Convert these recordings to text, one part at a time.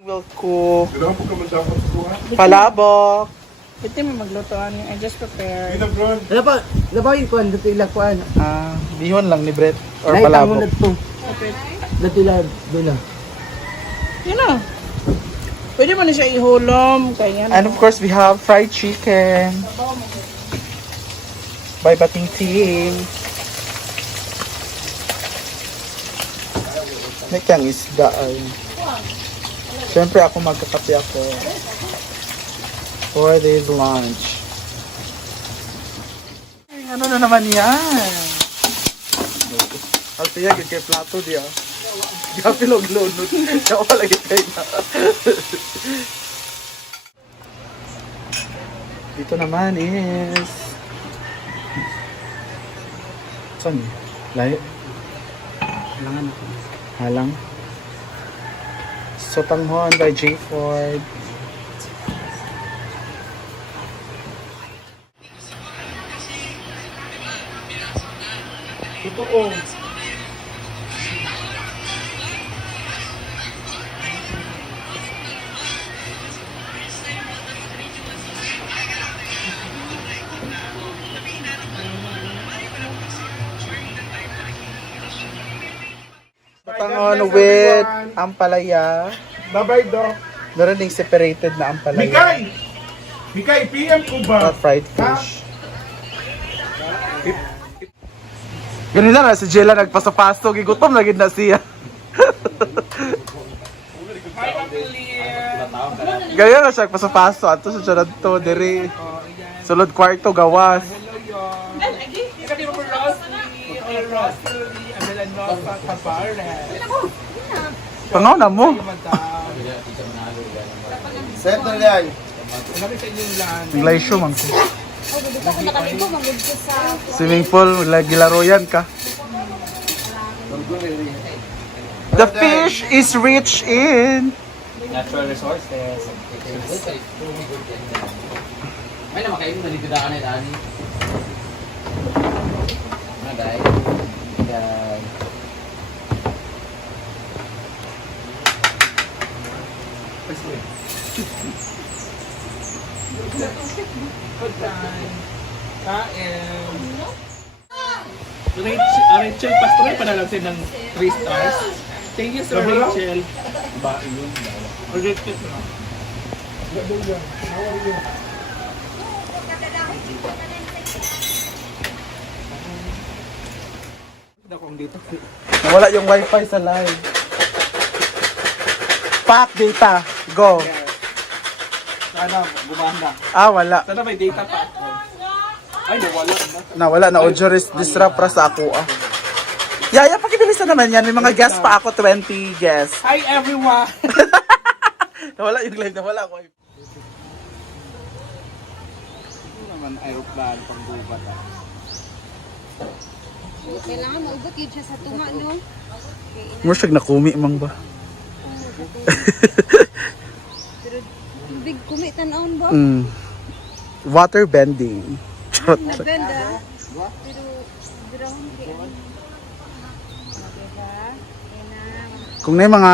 Will cook Kailangan po ka man dapat kuha. palabok. Ito mo maglutoan. I just prepared. Ina, bro. Ano ba yung kuhan? Dito ila kuhan. Bihon lang ni Brett or Dahil tango palabok. na ito. Dito ila, doon na. Yun na. Pwede mo na siya ihulom. Kaya yan. And of course, we have fried chicken by Bating Team. May kang isda ay. Siyempre ako magkakape ako for this lunch. Ay, ano na naman yan? Alpiya, kay plato diya. Gapilog lunod. Siya ko lagi kayo na. Dito naman is... Saan? Layo? Kailangan ako. Halang. Sotanghon by J. Ford. Totoo. Sotanghon with ampalaya. Bye-bye, Doc. Meron ding separated na ampalaya. Mikay! Mikay, PM ko ba? Fried fish. Ganun na si Jella nagpaso-paso. Gigutom na gid na siya. Gaya na siya nagpaso-paso. Ato sa siya to diri. Sulod kwarto gawas. Pangaw na mo. Settle yan. Glacier man ko. Swimming pool, lagi laro yan ka. The fish is rich in natural resources. May naman kayo nalito na kanay ani. Mga guys. Yan. Rachel Pastor, panalang siya ng 3 stars. Thank you, Sir Rachel. Ba, yun. Rejected na. Nawala yung wifi sa live. Pack data. Go. Sana, gumanda. Wala. Sana may data pa ako. Ay, nawala na. Nawala na audio disrupt para sa ako Yaya, pakibilisan naman yan. May mga guests pa ako, 20 guests. Hi, everyone! Nawala yung live, nawala ko. Ito naman, aeroplano pang gubat. Kailangan maugot yun siya sa tunga, no? Mo siya nakumi mang ba? Pero big kumit tanawon ba? Water bending. Charot. Naganda. Pero birahon kay ano. Diba? Kung na mga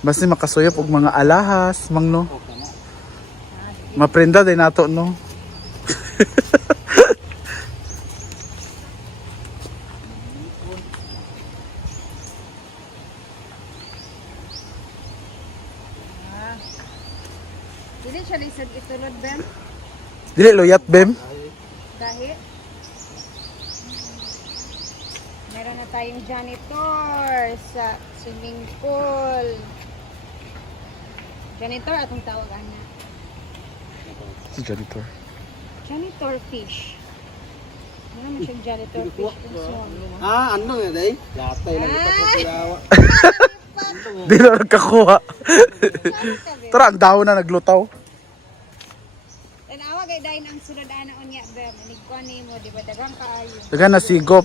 basta makasuyop og mga alahas, mang no. Maprenda din nato no. Dili siya lisod itulod, Ben. Dili loyat bem. Dahil meron na tayong janitor sa swimming pool. Janitor atong tawag ana. Si janitor. Janitor fish. Ano naman siyang janitor fish? Ano nga day? Latay lang ito sa siyawa. Di na nagkakuha. Tara, ang dahon na naglutaw. Tanawa kay dahil ang sunod ana unya Ben. Anigkuan nimo di ba dagang kaayo. Dagan na sigop.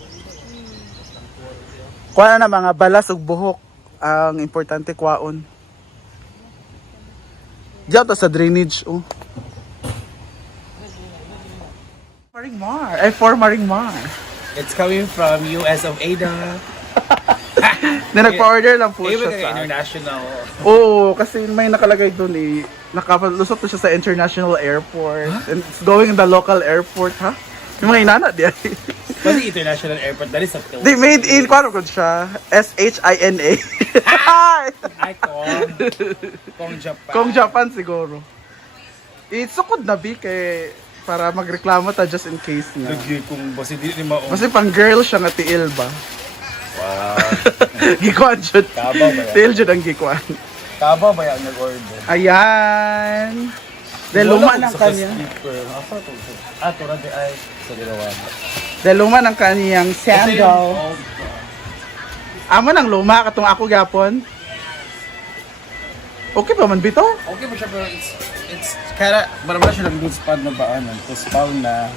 Kuha na mga balas ug buhok. Ang importante kwaon. Diyan to sa drainage. Oh. Maringmar. For Maringmar. It's coming from US of Ada. Na nagpa-order lang po Iba siya ka sa... international. Oo, kasi may nakalagay doon eh. Nakalusot to siya sa international airport. And it's going in the local airport, ha? Yung mga inana di ay. Kasi international airport, dali sa Philippines. Di, made in, kung ko siya? S-H-I-N-A. Ay, Kong Japan. Kung Japan siguro. Sukod na bi kay para magreklamo ta just in case na. Lagi kung basi di ni mao. Kasi pang girl siya nga tiil ba? Wow. Gikuan jud. Kabaw ba yan? Tiil jud ang gikuan. Kabaw ba yan nag-order? Ayan. Dahil luma ng kanya. Asa to? Ah, to rade ay sa dalawa. Dahil luma ng kanyang sandal. Amo nang luma katong ako gapon. Okay pa man bito? Okay ba siya pero it's kaya marami siya ng good spot na baanan. Tapos found na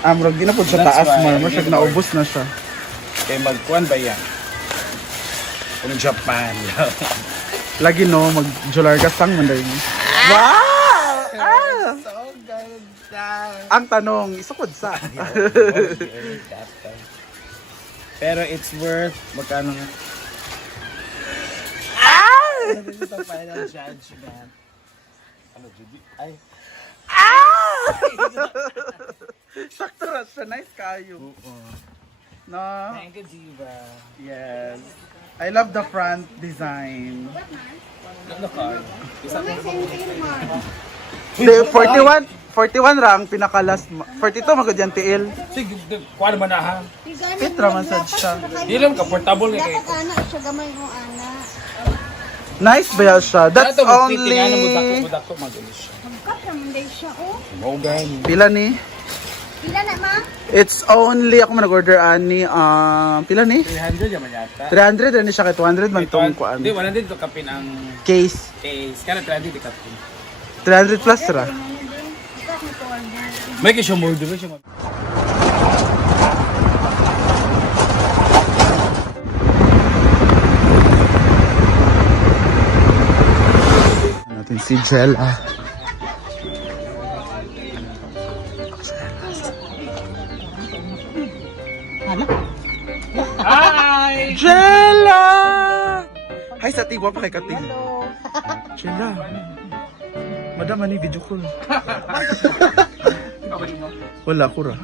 Amrog di na po siya That's taas why, mo. Siya naubos na siya. kay magkuan ba yan? Kung Japan. Lagi no, mag-Jolarga sang man dahil. Wow! Ah! So ganda. Ang tanong, isukod sa. Pero it's worth magkano nga? This is the final judgment. Ano, Judy? Ay. Sakto ra siya. Nice kayo. No? Thank you, Diva. Yes. I love the front design. Ano ka? The 41 rang pinaka-last. 42 magod yan tiil. Sige, kuha naman na ha. Fit raman sad siya. Di lang, comfortable nga kayo. Dapat ana siya gamay mo ana. Nice ba yan siya? That's only... Mudako mag-ulis siya. Magkap naman day siya oh. Maugan. Pila ni? Pila na ma? It's only, ako man nag-order ani, pila ni? 300 yaman yata. 300 ani siya kay 200 man tong kuan. Hindi, 100 to kapin ang Case. case. Kaya 300 di kapin. 300 plus ra. Ikaw mo to order. May kisyo mo, di ba siya mo? Natin si Jella. Hi! Jella! Hi sa tigwa pa kay Kating. Jella. Madam, ani video call. Wala ko ra.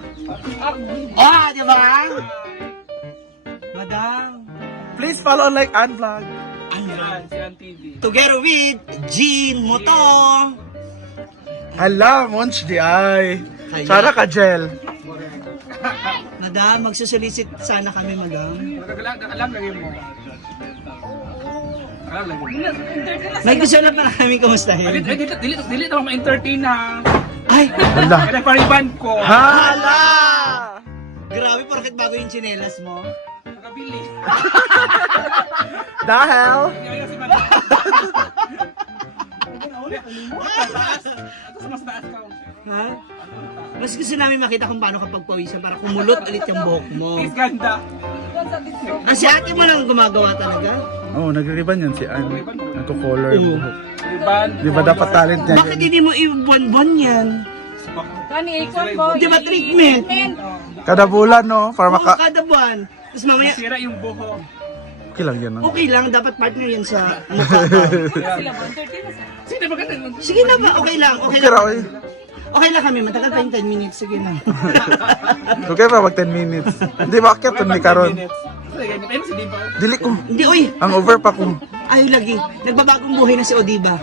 Ah, di ba? Madam. Please follow and like and vlog. Yan, si Aunt TV. Together with Jean Motong. Hala, Monch di ay. Sana ka, Jel. Madam, magsusolicit sana kami, madam. Alam lagi mo. Alam lagi mo. May gusto na pa kami kumustahin. Dili na ma-entertain na. Ay, Hala. Kaya pariban ko. Hala! grabe, porket bago yung tsinelas mo. Nakabili. Dahil, Kaya si Madam. Ito sa mas taas ka. Ha? Mas gusto namin makita kung paano kapag pawisan para kumulot ulit yung buhok mo. Is ganda. Ah, si ate mo lang gumagawa talaga? oh, nagre-riban yan si Ann. Nagko-color yung buhok. Riban. Di ba dapat talent niya Bakit yan? hindi mo i-buwan-buwan yan? Kani ikon ko. Di ba treatment? Kada bulan, no? Para Oo, maka... kada buwan. Tapos mamaya, Sira yung buho. Okay lang yan, no? okay lang, dapat partner yan sa mukha ka. Sino ba ganun? Sige na ba, okay lang, okay Okay lang. ra, oy. Okay lang kami, matagal pa yung 10 minutes, sige na. Okay pa, mag 10 minutes. Hindi ba akyat to ni Karon? Ayun si Diva. Dili ko. Hindi, oy, Ang over pa ko. ayaw lagi. Nagbabagong buhay na si Odiba.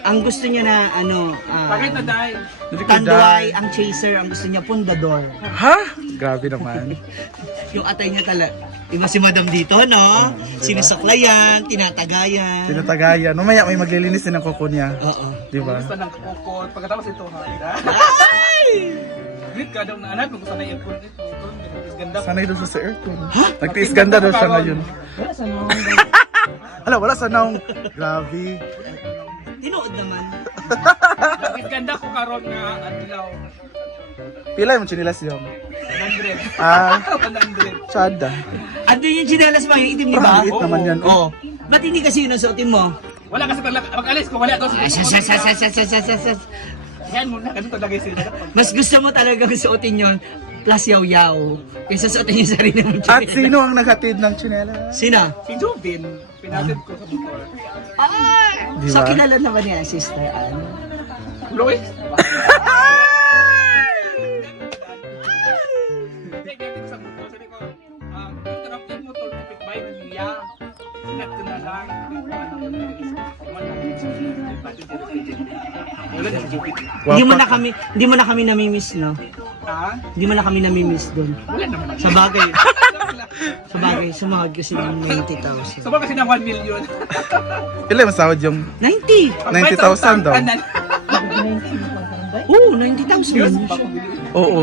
Ang gusto niya na, ano, Bakit na dahil? Dili ko Tanduay, dahil. ang chaser, ang gusto niya, pundador. Ha? Grabe naman. Yung atay niya tala. Iba si madam dito, no? Sinusaklayan, tinatagayan. Tinatagayan. Mamaya may maglilinis din ng kuko niya. Oo. Di ba? Gusto ng kukot. Pagkatapos ito ha. Grit ka daw na anak. Gusto na i-aircon ito. Is ganda. Sanay doon sa aircon. Nagtiis ganda daw siya ngayon. Ala, wala sa naong. Grabe. Tinood naman. Is ganda ko karon nga adlaw. Pila yung chinilas yung? 100. Ah, 100. tsada. Ando yung chinelas mo, yung itim, di ba? Maliit naman yan. Oo. Ba't hindi kasi yun ang suotin mo? Wala kasi pag-alis ko. Wala to. Sas. Yan muna. Ganun talaga sila. Mas gusto mo talagang suotin yon plus yaw-yaw. Kaysa sa atin yung sarili mong At chinelas. sino ang naghatid ng tsinela? Sino? Si Jovin, pinatid ko sa motor. Di So, ba? kilala naman niya, Sister Anne. Louis? Hindi, ganyan sa motor. Sabi ko, ito na yung motor, kapit ba yung niya? Sinat ko na lang. Wala na si Jovin. Hindi mo na kami namimiss, no? Ha? Hindi mo na kami namimiss doon. Wala naman. Sa bagay. Sa bagay, sumahod kasi ng 90,000. Sabag kasi ng 1 million. Ilan masahod yung 90! 90,000 daw? Oo, 90,000. Oo.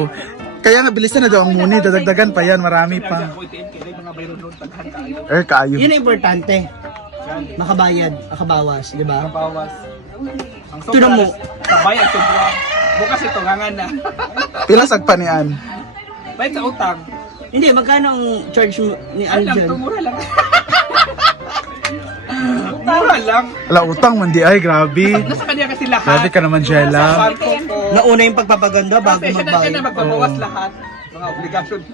Kaya nga bilisan na daw ang muni, dadagdagan pa yan, marami pa. Mga bayron doon, taghan tayo. Kaayo. Yun ang importante. Makabayad, makabawas, di ba? Bawas. Ang Ito na mo. Kabayad sobra. Bukas ito, ngangan na. Pila sagpanian? Bayad sa utang. Hindi, magkano ang charge mo ni Alam, Aljon? ito mura lang. Mura lang. Wala utang man di ay, grabe. Nasa kanya kasi lahat. Grabe ka naman, Jella. Sa barko ko. Nauna yung pagpapaganda bago Kasi siya na magbayad. magbabawas lahat. Mga obligasyon ko.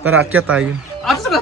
Tara, akyat tayo. Asa sa